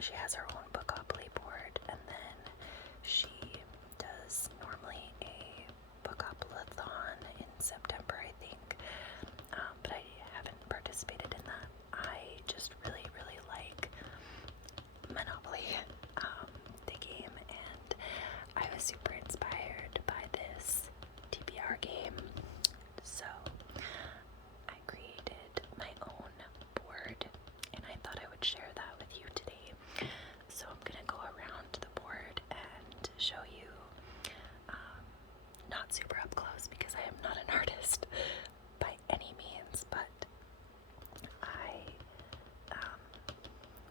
she has her own Bookopoly board, and then she does normally a Bookopoly-a-thon in September, I think, but I haven't participated in that. I just really, really like Monopoly, the game, and I was super inspired by this TBR game, so I created my own board, and I thought I would share that with you today. So I'm gonna go around the board and show you, not super up close because I am not an artist by any means, but I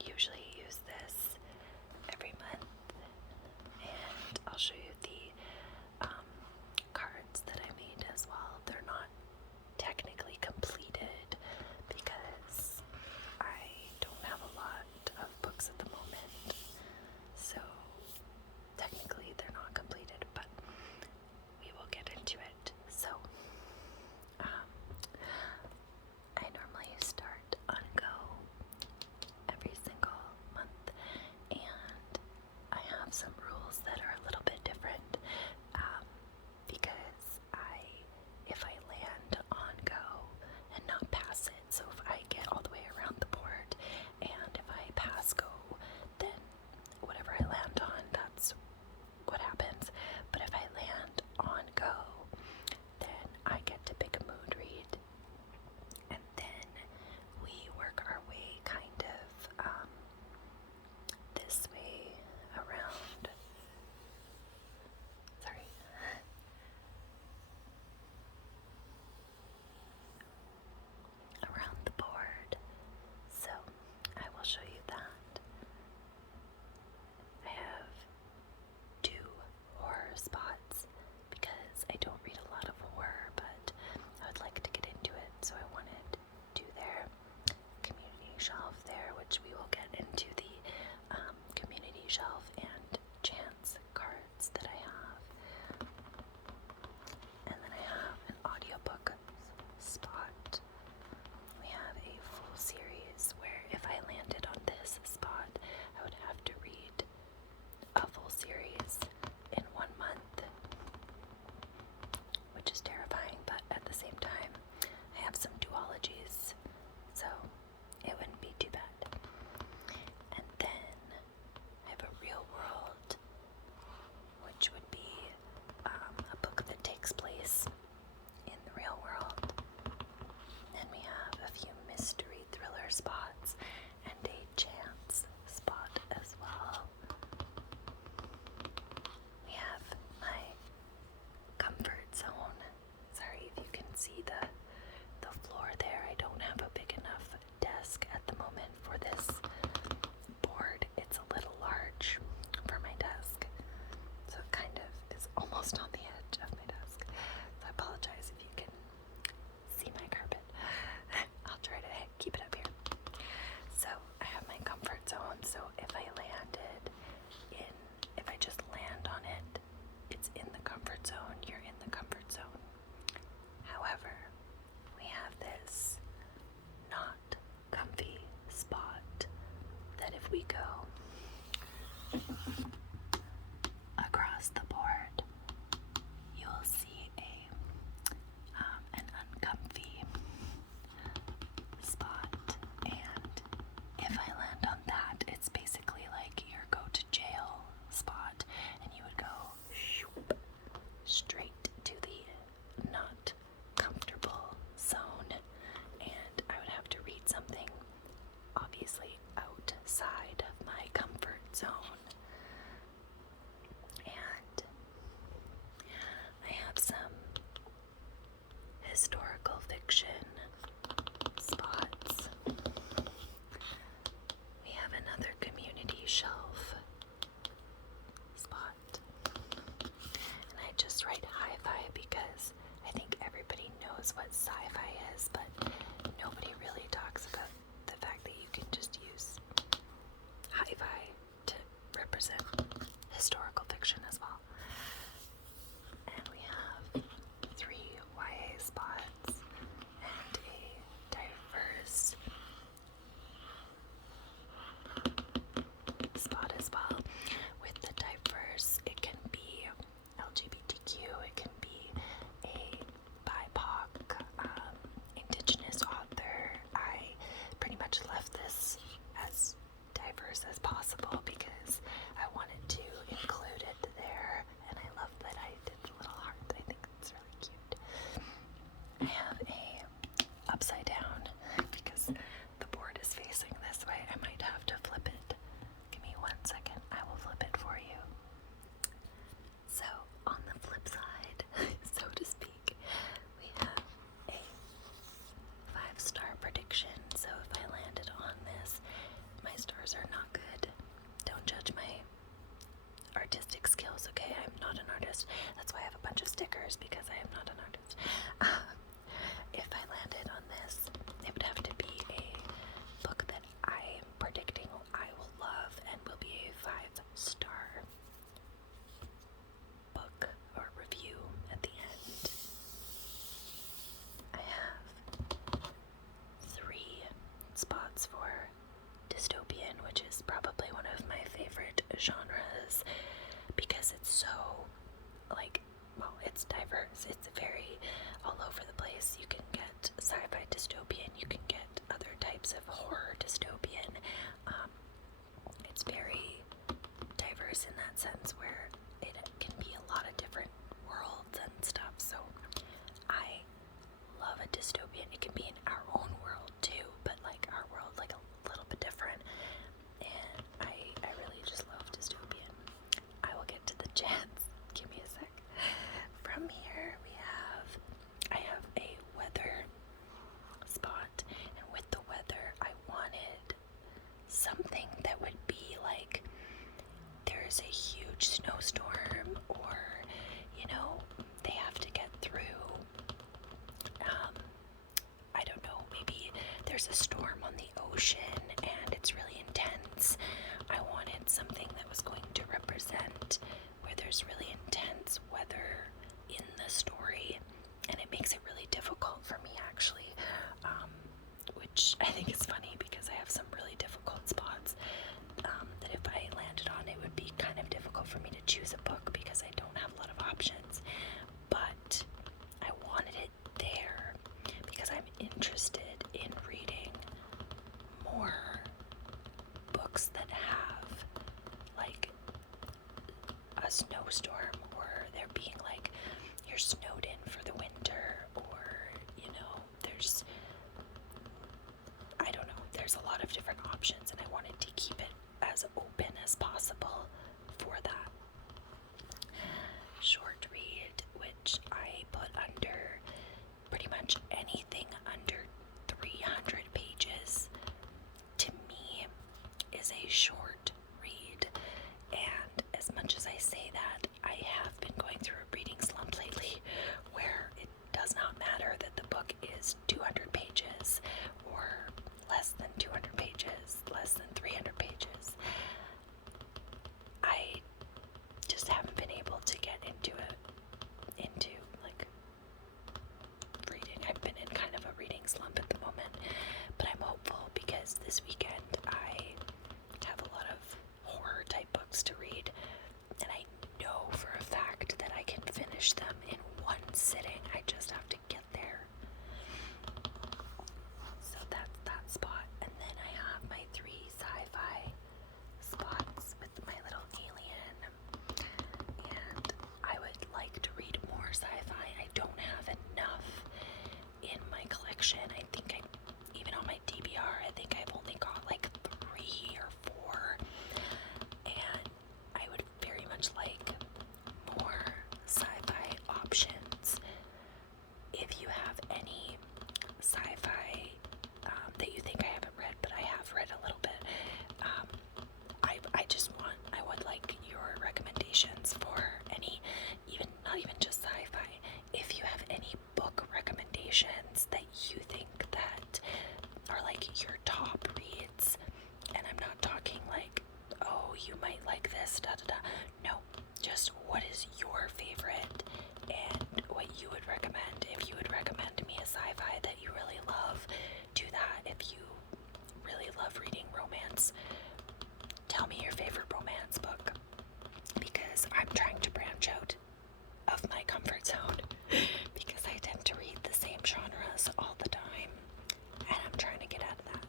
usually use this every month, and I'll show you the cards that I made as well. They're not technically completed because I don't have a lot of books at the moment, so technically they're not completed, but we will get into it. So I normally start on Go every single month, and I have some rules that are a little bit different, because if I land on Go and not pass it, so if I get all the way around the board and if I pass Go, then whatever I land on, that's what happens. But if I land on Go, then I get to pick a mood read, and then we work our way kind of this way around. Sorry. Around the board. So I will show you that. I have 2 horror spots because I don't read a lot of horror, but I would like to get into it, so I wanted to do their community shelf there, which we will get into the community shelf and chance cards that I have. And then I have an audiobook spot. We have a full series where if I landed on this spot, I would have to read a full series in 1 month, which is terrifying, but at the same time, I have some duologies, so it wouldn't be too bad. And then I have a real world, which would be a book that takes place in the real world. And we have a few mystery thriller spots and a chance spot as well. We have my comfort zone. Sorry if you can see the floor there. I don't have a big enough desk at the moment for this board. It's a little large for my desk, so it kind of is almost on the edge of my desk. So I apologize if you can see my carpet. I'll try to keep it up here. So I have my comfort zone, so if I just land on it, it's in the comfort zone, you're in the comfort zone. However, we have this not comfy spot that if we go across the board, you'll see an uncomfy spot, and if I land on that, it's basically like your go to jail spot, and you would go straight to the not comfortable zone, and I would have to read something obviously outside of my comfort zone. And I have some historical fiction spots. We have another community shelf spot. And I just write hi-fi because I think everybody knows what sci-fi is, but nobody really talks about the fact that you can just use hi-fi to represent historical fiction as well. And we have 3 YA spots and a diverse genres because it's so, like, well, it's diverse. It's very all over the place. You can get sci-fi dystopian, you can get other types of horror dystopian. It's very diverse in that sense where it can be a lot of different worlds and stuff. So I love a dystopian. It can be in our own world too, but like our world like a little bit different. And I really just love dystopian. I will get to the chants. Give me a sec. From here I have a weather spot, and with the weather I wanted something that would be like there's a huge snowstorm, or they have to get through I don't know, maybe there's a storm on the ocean and it's really intense. I wanted something that was going to represent where there's really intense weather in the story, and it makes it really difficult for me actually, which I think is funny because I have some really difficult spots that if I landed on, it would be kind of difficult for me to choose a book because I don't have a lot of options. But I wanted it there because I'm interested in reading more books that have like a snowstorm, or there being like you're snowed in for the winter, or I don't know, there's a lot of different options, and I wanted to keep it as open as possible for that. Short read, which I put under pretty much anything under 300 pages, to me is a short read. And as much as I say that, I have been going through a reading slump lately where it does not matter that the book is 200 pages or less than 200 pages, less than 300 pages. I just haven't been able to get into like reading. I've been in kind of a reading slump at the moment, but I'm hopeful because this weekend I have a lot of horror type books to read, and I know for a fact that I can finish them in one sitting. I just have to get there. So that's that spot. And then I have my 3 sci-fi spots with my little alien. And I would like to read more sci-fi. I don't have enough in my collection. I think even on my TBR, I think I've only got like 3 or 4. And I would very much like more sci-fi options. If you have any sci-fi that you think I haven't read, but I have read a little bit, I would like your recommendations for any, even not even just sci-fi. If you have any book recommendations that you think that are like your top reads, and I'm not talking like, oh, you might like this, da da da. No, just what is your favorite and what you would recommend. If you would recommend me a sci-fi that you really love, do that. If you really love reading romance, tell me your favorite romance book, because I'm trying to branch out of my comfort zone because I tend to read the same genres all the time, and I'm trying to get out of that.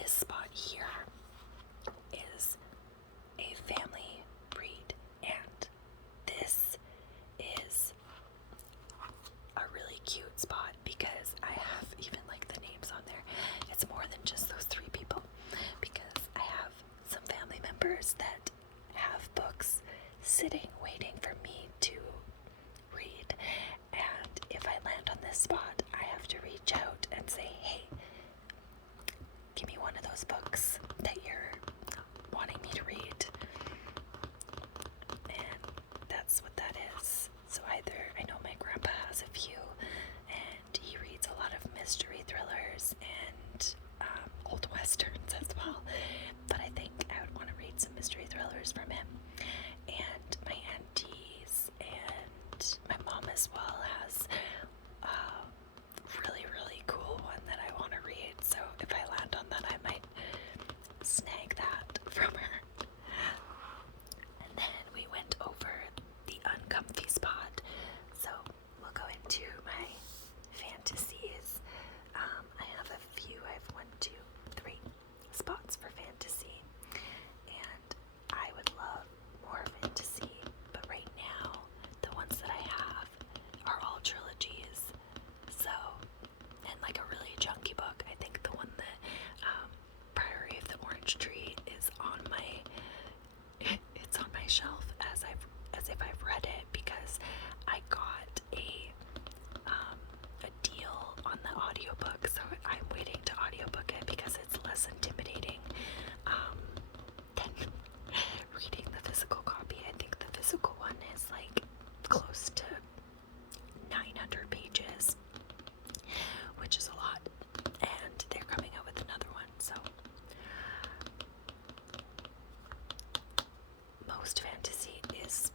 This spot here is a family read, and this is a really cute spot because I have even like the names on there. It's more than just those 3 people, because I have some family members that have books sitting waiting for me to read, and if I land on this spot, I have to reach out and say, hey, give me one of those books that you're wanting me to read. And that's what that is. So either, I know my grandpa has a few, and he reads a lot of mystery thrillers and old westerns as well, but I think I would want to read some mystery thrillers from him. And my aunties and my mom as well has a really, really cool one that I want to read. So if I land on that, I might snag that from her. audiobook, so I'm waiting to audiobook it because it's less intimidating than reading the physical copy. I think the physical one is like close to 900 pages, which is a lot, and they're coming out with another one, so most fantasy is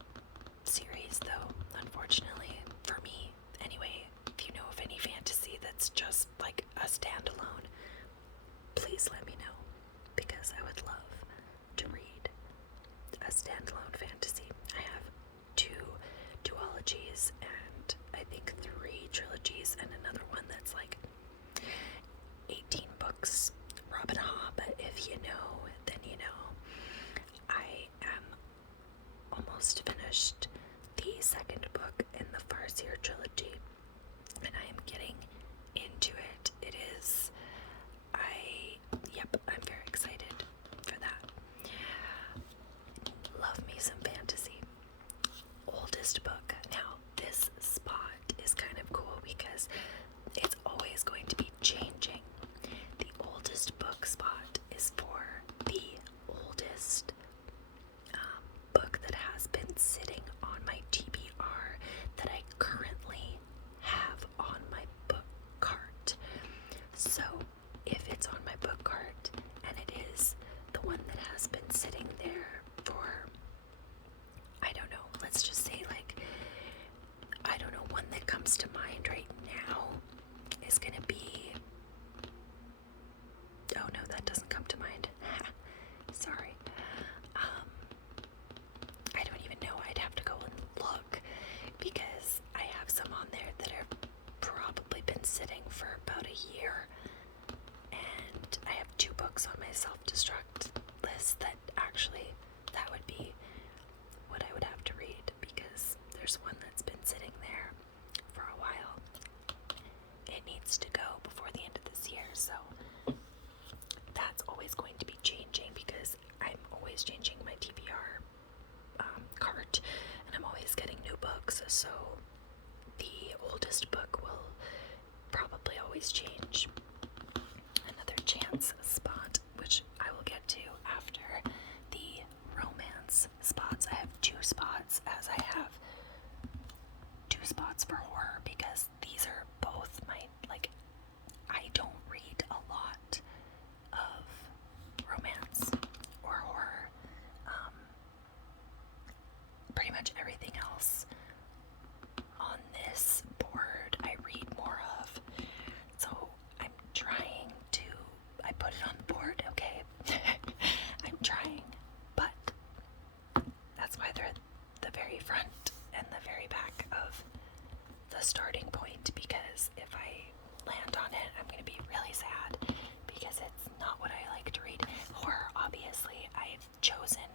series, though, unfortunately, for me, anyway. If you know of any fantasy that's just like a standalone, please let me know, because I would love to read a standalone fantasy. I have 2 duologies and I think 3 trilogies and another one that's like 18 books. Robin Hobb, if you know, then you know. I am almost finished the second book in the Farseer trilogy, and I am getting into it. I'm very excited for that. Love me some fantasy. Oldest book. Now, this spot is kind of cool because it's always going to be changing. The oldest book spot is for the oldest book that has been sitting on my TBR that I currently have on my book cart. So if it's on my book cart and it is the one that has been sitting there for, I don't know, let's just say like, I don't know, one that comes to mind right now is gonna be, oh no, that doesn't come to mind. Sorry. I don't even know. I'd have to go and look because I have some on there that have probably been sitting for about a year, and I have 2 books on my self-destruct list that actually, that would be what I would have to read, because there's one that's been sitting there for a while. It needs to go before the end of this year, so that's always going to be changing because I'm always changing my TBR cart, and I'm always getting new books, so the oldest book will probably always change. Another chance spot, which I will get to after the romance spots. I have 2 spots, as I have 2 spots for horror, because these are both my, like, I don't read a lot of romance or horror. Pretty much everything else on this board I read more of. So I'm trying to, I put it on the board, okay? I'm trying, but that's why they're at the very front and the very back of the starting point, because if I land on it, I'm going to be really sad because it's not what I like to read. Horror, obviously, I've chosen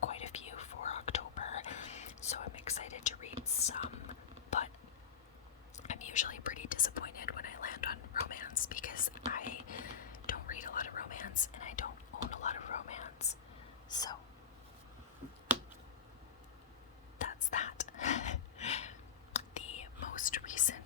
quite a few for October, so I'm excited to read some, but I'm usually pretty disappointed when I land on romance because I don't read a lot of romance and I don't own a lot of romance, so that's that. The most recent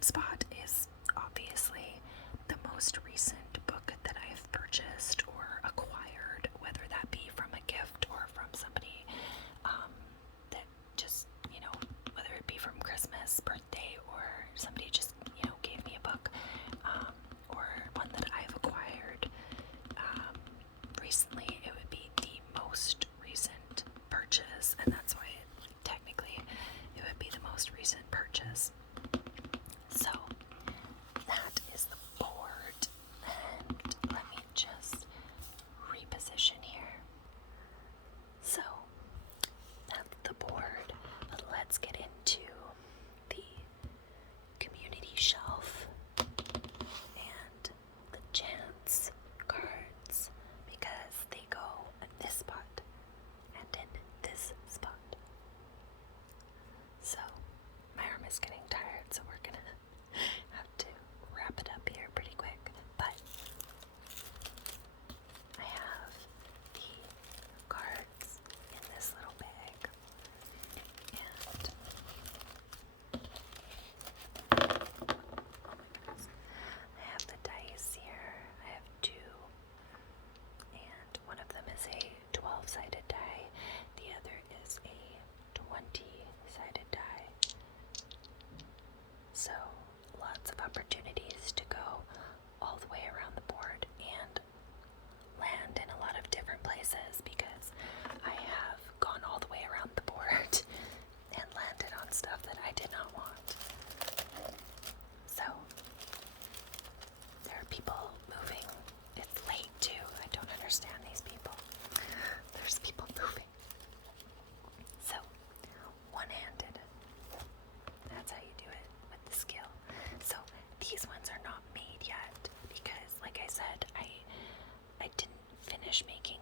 finish making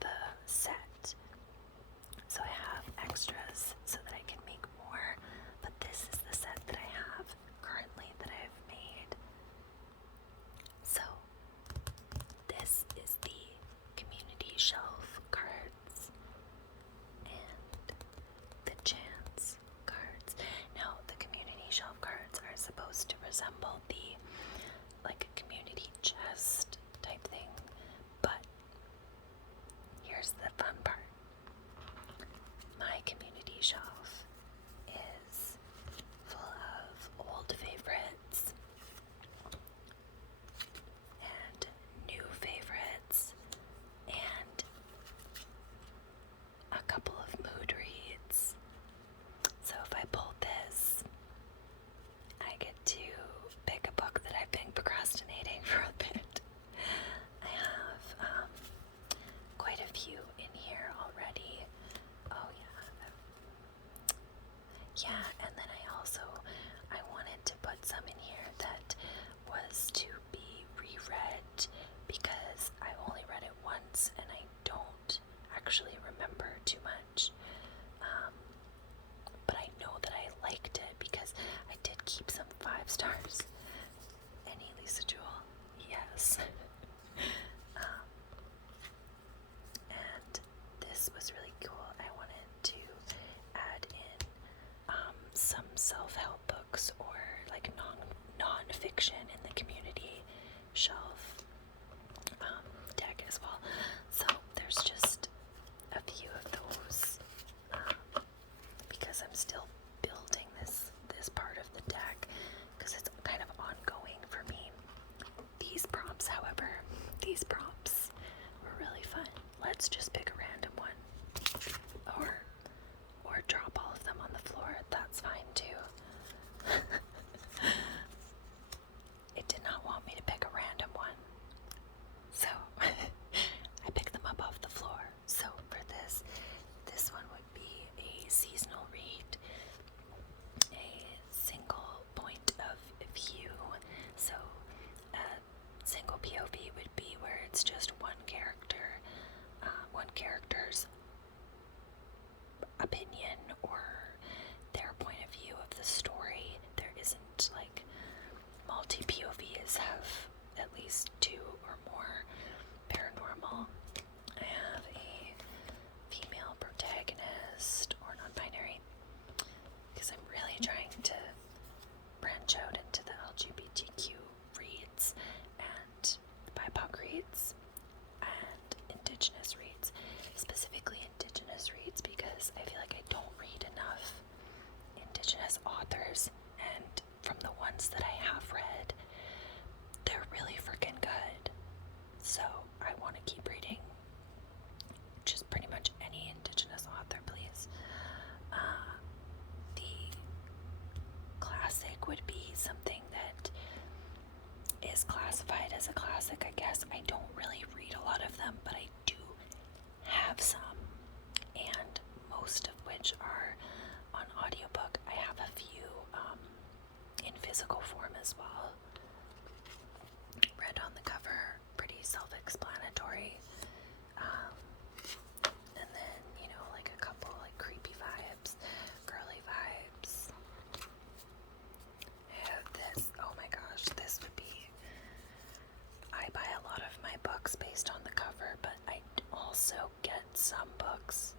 the set. So I have extras so that I can make more, but this is the set that I have currently that I've made. So this is the community shelf cards and the chance cards. Now the community shelf cards are supposed to resemble the like a community chest type thing, but here's the fun part. My community shelf is full of old favorites and new favorites and a couple of mood reads. So if I pull this, I get to pick a book that I've been procrastinating for a bit. I have quite a few in here already. Oh yeah, and then I wanted to put some in here that was to be reread because I only read it once and I don't actually remember too much. But I know that I liked it because I did keep some 5 stars. Any Lisa Jewell? Yes. And this was really cool. I wanted to add in some self-help books or like non-fiction in the community shelf deck as well. So there's just a few of those because I'm still building this part of the deck because it's kind of ongoing for me. These prompts, however, were really fun. Let's just pick a random one, or drop all of them on the floor. That's fine too. It did not want me to pick a random one, so I picked them up off the floor. So for this one would be a seasonal read, a single point of view. So a single POV would be where it's just one character's opinion or their point of view of the story. There isn't like multi-POVs have at least 2 or more paranormal. I have a female protagonist or non-binary because I'm really trying to branch out into the LGBTQ reads and BIPOC reads and Indigenous reads, specifically Indigenous reads because I feel like I don't read enough Indigenous authors, and from the ones that I have read, they're really freaking good. So I want to keep reading just pretty much any Indigenous author, please. The classic would be something that is classified as a classic, I guess. I don't really read a lot of them, but I do have some, and most of which are on audiobook. I have a few in physical form as well. Read on the cover, pretty self-explanatory. And then, like a couple like creepy vibes, girly vibes. I have this. Oh my gosh, this would be. I buy a lot of my books based on the cover, but I also get some books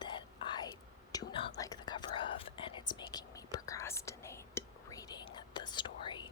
that I do not like the cover of, and it's making me procrastinate reading the story.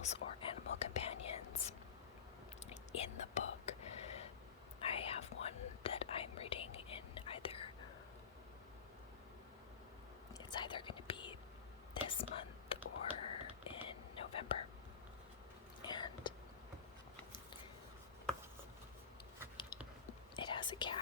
animals or animal companions in the book. I have one that I'm reading it's either going to be this month or in November. And it has a cat.